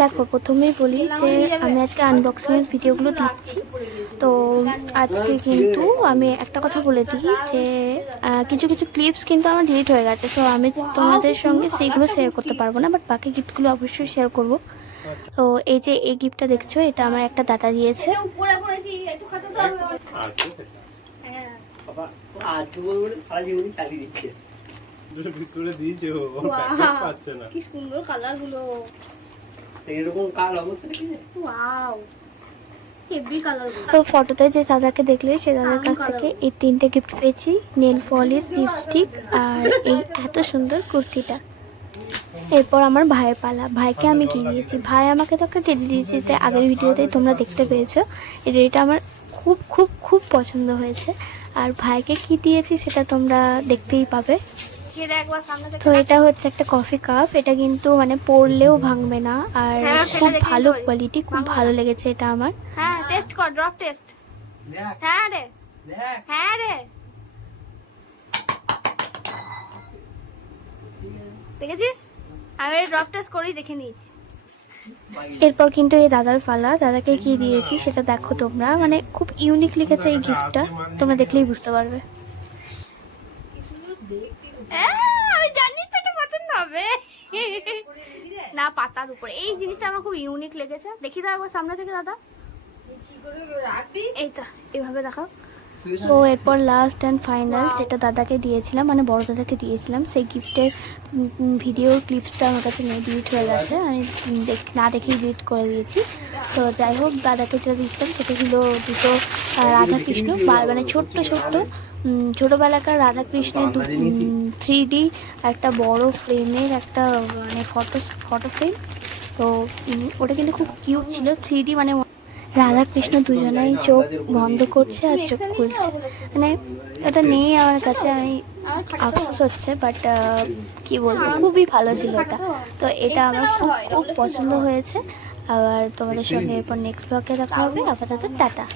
দেখো প্রথমেই বলি যে আমি আজকে আনবক্সিংয়ের ভিডিওগুলো দিচ্ছি। তো আজকে কিন্তু আমি একটা কথা বলে দিই যে কিছু কিছু ক্লিপস কিন্তু আমার ডিলিট হয়ে গেছে, সো আমি তোমাদের সঙ্গে সেইগুলো শেয়ার করতে পারবো না, বাট বাকি গিফটগুলো অবশ্যই শেয়ার করবো। তো এই যে এই গিফটটা দেখছো, এটা আমার একটা দাদা দিয়েছে। কি সুন্দর কালার গুলো, তো ফটোতে যে দাদাকে দেখলে সে দাদার কাছ থেকে এই 3টে গিফট পেয়েছি, নেল পলিশ, লিপস্টিক আর এই এত সুন্দর কুর্তিটা। এরপর আমার ভাইয়ের পালা। ভাইকে আমি কি দিয়েছি, ভাই আমাকে তো একটা টেডি দিয়েছি, তাই আগের ভিডিওতেই তোমরা দেখতে পেয়েছো। এই টেডিটা আমার খুব খুব খুব পছন্দ হয়েছে। আর ভাইকে কি দিয়েছি সেটা তোমরা দেখতেই পাবে। তো এটা হচ্ছে একটা কফি কাপ, এটা কিন্তু মানে পড়লেও ভাঙবে না, আর খুব ভালো কোয়ালিটি, খুব ভালো লেগেছে এটা আমার। হ্যাঁ টেস্ট কর, ড্রপ টেস্ট। হ্যাঁ রে, হ্যাঁ রে, দেখেছিস আমি ড্রপ টেস্ট করেই দেখে নিয়েছি। এরপর কিন্তু এই দাদার পালা। দাদাকে কি দিয়েছি সেটা দেখো তোমরা, মানে খুব ইউনিক লিখেছে এই গিফটটা, তোমরা দেখলেই বুঝতে পারবে। আমি জানি তো এটা পছন্দ হবে না, পাতার উপরে এই জিনিসটা আমার খুব ইউনিক লেগেছে। দেখি দাও একবার সামনে থেকে দাদা, এইটা এভাবে দেখাও। সো এরপর লাস্ট অ্যান্ড ফাইনাল যেটা দাদাকে দিয়েছিলাম, মানে বড় দাদাকে দিয়েছিলাম, সেই গিফটের ভিডিও ক্লিপসটা আমার কাছে নেই, ডিলিট হয়ে গেছে, আমি না দেখেই ডিলিট করে দিয়েছি। তো যাই হোক, দাদাকে যেটা দিয়েছিলাম সেটা ছিল দুটো রাধাকৃষ্ণ, মানে ছোট্ট ছোট্ট ছোটোবেলাকার রাধাকৃষ্ণের 3D একটা বড় ফ্রেমের একটা মানে ফটো ফ্রেম। তো ওটা কিন্তু খুব কিউট ছিল, 3D, মানে রাধাকৃষ্ণ দুজনেই চোখ বন্ধ করছে আর চোখ খুলছে, মানে এটা নেই আমার কাছে, আমি আফসোস হচ্ছে, বাট কি বলবো, খুবই ভালো ছিল এটা। তো এটা আমার খুব খুব পছন্দ হয়েছে। আবার তোমাদের সঙ্গে এরপর নেক্সট ব্লগে দেখা হবে। আপাতত টাটা।